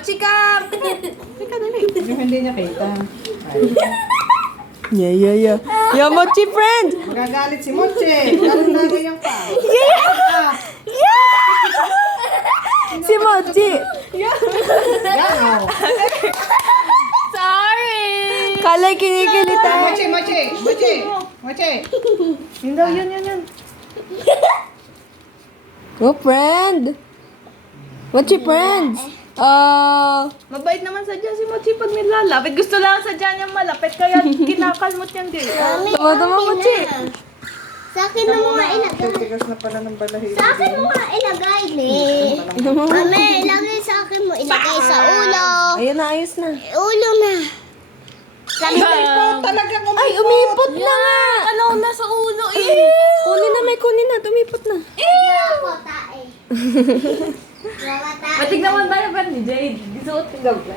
Mochi ka! Yung hindi niya kita. Yeah. Yeah, Mochi friend! Magagalit si Moche. Ganyan pa. Si Mochi! Yan, oh. Sorry! Kalay kinikilitan. Moche. Yun. Oh, friend! Mochi friends! Mabait naman sadya si Mochi pag nilalapit. Gusto lang sadya niya malapit, kaya kinakalmot niyan din. Tama, Mochi! Sa akin na mo nga ilagay. Tigas na pala ng balahibo. Sa akin mo nga ilagay, Mami, ilagay sa akin mo. Ilagay sa ulo. Ayun na, ayos na. Ulo na. Talagang Ay, umipot na nga! Ano na sa ulo Kunin na, tumipot na. Ako, tae. Gawa tae. Matig naman tayo ba ni Jade? Isuot ka gabla.